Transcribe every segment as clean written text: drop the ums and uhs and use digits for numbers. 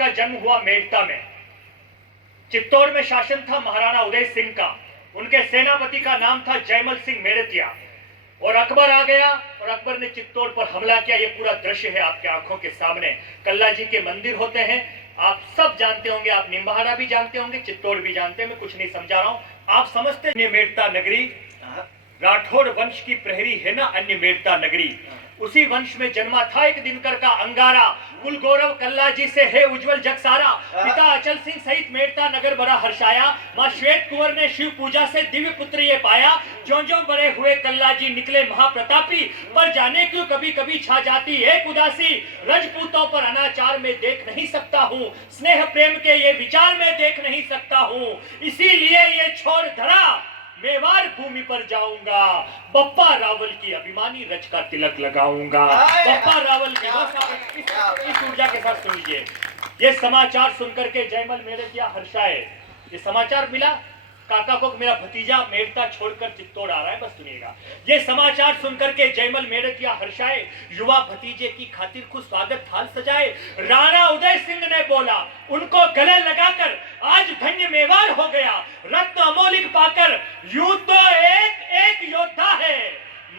का जन्म हुआ मेड़ता में। चित्तौड़ में शासन था महाराणा उदय सिंह का। उनके सेनापति का नाम था जयमल सिंह मेड़तिया। और अकबर आ गया और अकबर ने चित्तौड़ पर हमला किया। ये पूरा दृश्य है आपके आंखों के सामने। कल्ला जी के मंदिर होते हैं, आप सब जानते होंगे, आप निम्बाहाड़ा भी जानते होंगे, चित्तौड़ भी जानते हैं, मैं कुछ नहीं समझा रहा हूं, आप समझते हैं। मेड़ता नगरी राठौड़ वंश की प्रहरी है ना, अन्य मेड़ता नगरी, उसी वंश में जन्मा था एक दिनकर का अंगारा। कुल गौरव कल्ला जी से है उज्जवल जग सारा। पिता अचल सिंह सहित मेड़ता नगर बड़ा हर्षाया। मां श्वेत कुंवर ने शिव पूजा से दिव्य पुत्र ये पाया। ज्यों ज्यों बड़े हुए कल्ला जी निकले महाप्रतापी। पर जाने क्यों कभी कभी छा जाती एक उदासी। रजपूतों पर अनाचार में देख नहीं सकता हूँ, स्नेह प्रेम के ये विचार में देख नहीं सकता हूँ। इसीलिए ये छोड़ धरा मेवाड़ भूमि पर जाऊंगा। बप्पा रावल की अभिमानी रच का तिलक लगाऊंगा। बप्पा रावल की इस ऊर्जा के साथ सुन लीजिए। ये समाचार सुनकर के जयमल मेड़तिया हर्षाए। ये समाचार मिला काका को मेरा भतीजा मेड़ता छोड़कर चित्तौड़ आ रहा है, बस सुनिएगा। ये समाचार सुनकर के जयमल मेड़तिया हर्षाए। युवा भतीजे की खातिर खुद स्वागत थाल सजाए। राणा उदय सिंह ने बोला उनको गले लगाकर, आज धन्य मेवाड़ हो गया रत्न अमोलिक पाकर। यूं तो एक एक योद्धा है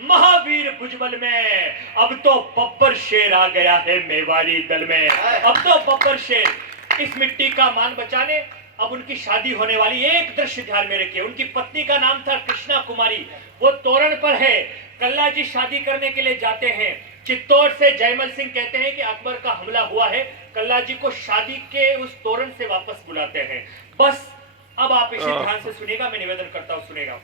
महावीर भुजबल में, अब तो बब्बर शेर आ गया है मेवाड़ी दल में। अब तो बब्बर शेर। इस मिट्टी का मान बचाने अब उनकी शादी होने वाली। एक दृश्य ध्यान में रखिए। उनकी पत्नी का नाम था कृष्णा कुमारी। वो तोरण पर है। कल्ला जी शादी करने के लिए जाते हैं। चित्तौड़ से जयमल सिंह कहते हैं कि अकबर का हमला हुआ है, कल्ला जी को शादी के उस तोरण से वापस बुलाते हैं। बस अब आप इसे ध्यान से सुनिएगा, मैं निवेदन करता हूं, सुनिएगा।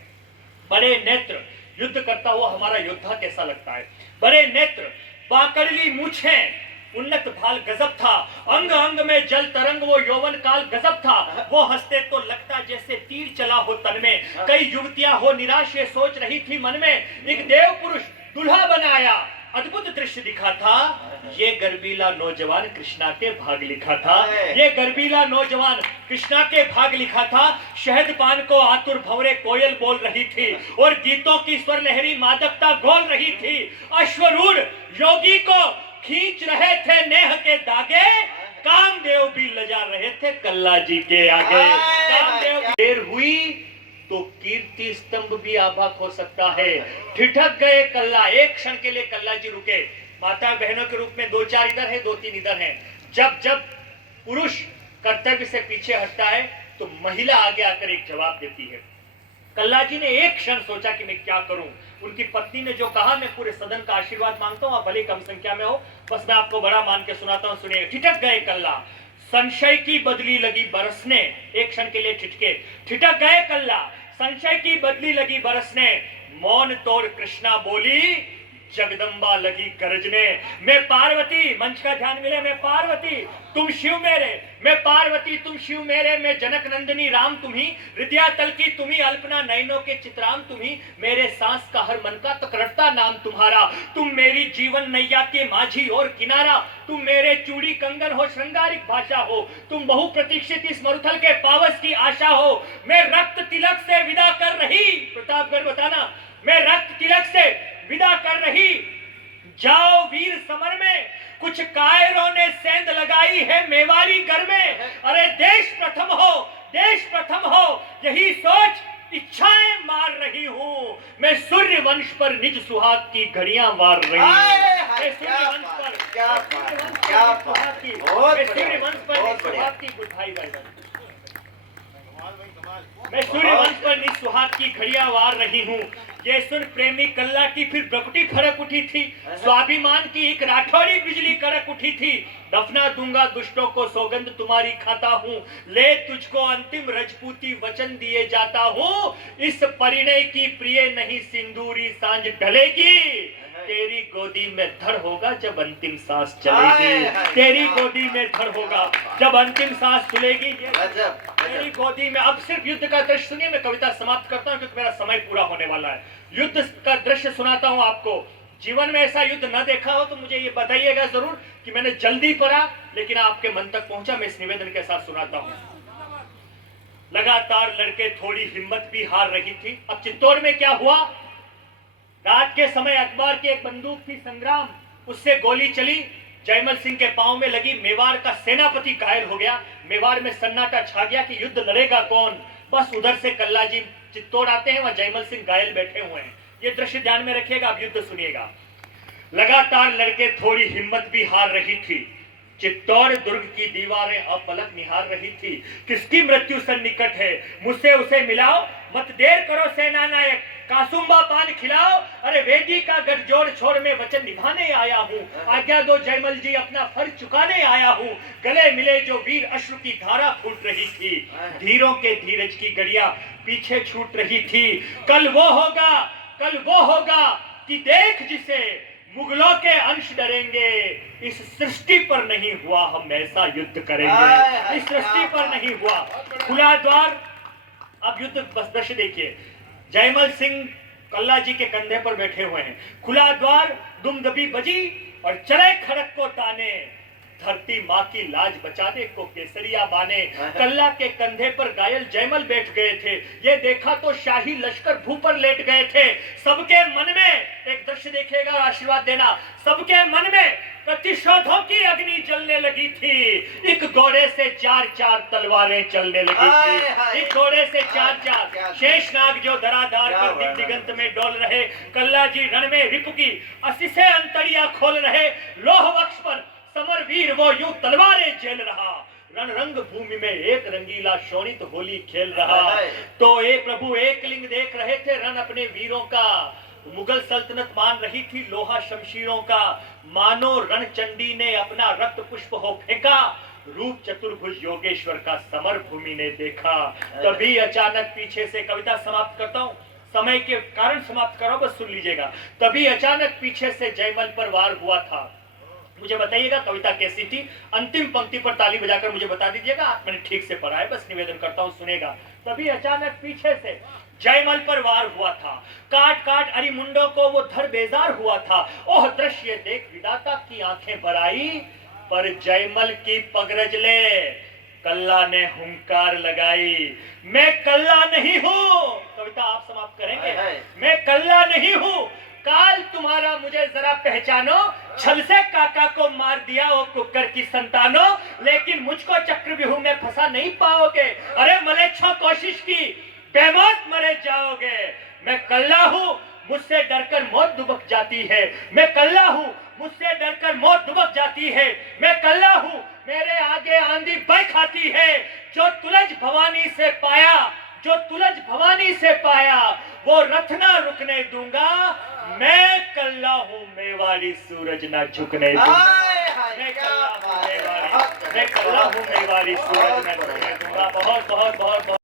बड़े नेत्र युद्ध करता हुआ हमारा योद्धा कैसा लगता है। बड़े नेत्र, बाकड़ली मूछें, उन्नत भाल गजब था। अंग अंग में जल तरंग, वो यौवन काल गजब था। वो हंसते तो लगता जैसे तीर चला हो तन में। कई युवतियां हो निराश ये सोच रही थी मन में, एक देव पुरुष दुल्हा बनाया। अद्भुत दृश्य दिखा था। ये गर्वीला नौजवान कृष्णा के भाग लिखा था। ये गर्वीला नौजवान कृष्णा के भाग लिखा था। शहद पान को आतुर भंवरे कोयल बोल रही थी और गीतों की स्वर लहरी मादकता घोल रही थी। अश्वरूढ़ योगी को खींच रहे थे नेह के धागे, कामदेव भी लजा रहे थे कल्ला जी के आगे। कामदेव देर हुई तो कीर्ति स्तंभ भी आभाक हो सकता है। ठिठक गए कल्ला। एक क्षण के लिए कल्ला जी रुके। माता बहनों के रूप में 2-4 इधर है, 2-3 इधर हैं। जब जब पुरुष कर्तव्य से पीछे हटता है तो महिला आगे आकर एक जवाब देती है। कल्ला जी ने एक क्षण सोचा कि मैं क्या करूं। उनकी पत्नी ने जो कहा, मैं पूरे सदन का आशीर्वाद मांगता हूं, आप भले कम संख्या में हो, बस मैं आपको बड़ा मान के सुनाता हूं, सुनिए। ठिठक गए कल्ला। संशय की बदली लगी बरसने। एक क्षण के लिए ठिठके। ठिठक गए कल्ला। संशय की बदली लगी बरसने। मौन तोड़ कृष्णा बोली, जगदम्बा लगी गरजने। मैं पार्वती, मंच का ध्यान मिले, मैं पार्वती तुम शिव मेरे, मैं पार्वती तुम शिव मेरे। मैं जनक नंदिनी राम तुम्ही, हृदया तल की तुम्ही, अल्पना नयनों के चित्राम तुम्ही। मेरे सांस का हर मन का तकरटता नाम तुम्हारा। तुम मेरी जीवन नैया के माझी और किनारा। तुम मेरे चूड़ी कंगन हो, श्रृंगारिक भाषा हो। तुम बहु प्रतीक्षित इस मरुथल के पावस की आशा हो। मैं रक्त तिलक से विदा कर रही, प्रतापगढ़ बताना, मैं रक्त तिलक से विदा कर रही। जाओ वीर समर में, कुछ कायरों ने सेंध लगाई है मेवाड़ी घर में। अरे देश प्रथम हो, देश प्रथम हो, यही सोच इच्छाएं मार रही हूँ। मैं सूर्य वंश पर निज सुहाग की घड़ियां वार रही हूँ। मैं सूर्य वंश पर मैं सूर्यवंश पर निस्सुहाग की घड़ियां वार रही हूँ। ये सुन प्रेमी कल्ला की फिर प्रकटी फरक उठी थी। स्वाभिमान की एक राठौड़ी बिजली कड़क उठी थी। दफना दूंगा दुष्टों को, सौगंध तुम्हारी खाता हूँ। ले तुझको अंतिम रजपूती वचन दिए जाता हूँ। इस परिणय की प्रिय नहीं सिंदूरी सांझ ढलेगी। तेरी गोदी में धड़ होगा जब अंतिम सांस चलेगी। तेरी गोदी में धड़ होगा जब अंतिम सांस चलेगी। तेरी गोदी में। अब सिर्फ युद्ध का दृश्य सुनिए, मैं कविता समाप्त करता हूँ क्योंकि मेरा समय पूरा होने वाला है। युद्ध का दृश्य सुनाता हूँ आपको। जीवन में ऐसा युद्ध न देखा हो तो मुझे ये बताइएगा जरूर कि मैंने जल्दी पढ़ा लेकिन आपके मन तक पहुंचा। मैं इस निवेदन के साथ सुनाता हूँ। लगातार लड़के थोड़ी हिम्मत भी हार रही थी। अब चित्तौड़ में क्या हुआ, रात के समय अखबार की एक बंदूक थी संग्राम, उससे गोली चली। जयमल सिंह के पांव में लगी। मेवाड़ का सेनापति घायल हो गया। मेवाड़ में सन्नाटा छा गया कि युद्ध लड़ेगा कौन। बस उधर से कल्ला जी चित्तौड़ आते हैं, वहां जयमल सिंह घायल बैठे हुए हैं। ये दृश्य ध्यान में रखिएगा, अब युद्ध सुनिएगा। लगातार लड़के थोड़ी हिम्मत भी हार रही थी। चित्तौड़ दुर्ग की दीवारें अब पलक निहार रही थी। किसकी मृत्यु सन्निकट है, मुझसे उसे मिलाओ, मत देर करो सेना नायक, कासुम्बा पान खिलाओ। अरे वेदी का गठजोड़ छोड़ में वचन निभाने आया हूँ, आज्ञा दो जयमल जी अपना फर्ज चुकाने आया हूँ। गले मिले जो वीर अश्रु की धारा फूट रही थी, धीरों के धीरज की गड़िया पीछे छूट रही थी। कल वो होगा कि देख जिसे मुगलों के अंश डरेंगे, इस सृष्टि पर नहीं हुआ हम ऐसा युद्ध करेंगे, इस सृष्टि पर नहीं हुआ। खुला द्वार, अब युद्ध बस दृश्य देखिए। जयमल सिंह कल्ला जी के कंधे पर बैठे हुए हैं। खुला द्वार, दुमदबी बजी और चले खड़क को ताने, धरती माँ की लाज बचा दे को केसरिया बाने। कल्ला के कंधे पर घायल जयमल बैठ गए थे। ये देखा तो शाही लश्कर भू पर लेट गए थे। सबके मन में एक दृश्य देखिएगा, आशीर्वाद देना। सबके मन में प्रतिशोधों की अग्नि जलने लगी थी। एक घोड़े से चार चार तलवारें चलने लगी थी। एक घोड़े से चार चार शेषनाग जो धराधार पर दिगंत में डोल रहे। कल्ला जी रण में रिप की असिसे अंतड़िया खोल रहे। लोह वक्ष पर समर वीर वो यूं तलवारें झेल रहा। रण रंग भूमि में एक रंगीला शोणित होली खेल रहा। तो ए प्रभु एक लिंग देख रहे थे रण अपने वीरों का। मुगल सल्तनत मान रही थी लोहा शमशीरों का। मानो रण चंडी ने अपना रक्त पुष्प हो फेंका। रूप चतुर्भुज योगेश्वर का समर भूमि ने देखा। तभी अचानक पीछे से, कविता समाप्त करता हूं, समय के कारण समाप्त करो, बस सुन लीजिएगा। तभी अचानक पीछे से जयमल पर वार हुआ था। मुझे बताइएगा कविता कैसी थी। अंतिम पंक्ति पर ताली बजाकर मुझे बता दीजिएगा मैंने ठीक से पढ़ा है, बस निवेदन करता हूं सुनेगा। तभी अचानक पीछे से जयमल पर वार हुआ था। काट काट अरिमुंडों को वो धर बेजार हुआ था। ओह दृश्य देख विधाता की आंखें भर आई, पर जयमल की पगरज ले कल्ला ने हुंकार लगाई। मैं कल्ला नहीं हूं, कविता आप समाप्त करेंगे। मैं कल्ला नहीं हूं, काल तुम्हारा मुझे जरा पहचानो। छल से काका को मार दिया ओ कुकर की संतानों, लेकिन मुझको चक्रव्यूह में फंसा नहीं पाओगे। अरे मलेच्छा कोशिश की, बेमौत मरे जाओगे। मैं कल्ला हूं, मुझसे डरकर मौत दुबक जाती है। मैं कल्ला हूं, मुझसे डरकर मौत दुबक जाती है। मैं कल्ला हूं, मेरे आगे आंधी बह खाती है। जो तुलज भवानी से पाया, जो तुलज भवानी से पाया, वो रथ ना रुकने दूंगा। मैं कल्ला हूं, मेवाड़ी सूरज ना झुकने दूंगा। मैं कल्ला हूं, मेवाड़ी सूरज ना झुकने दूंगा। बहुत बहुत बहुत बहुत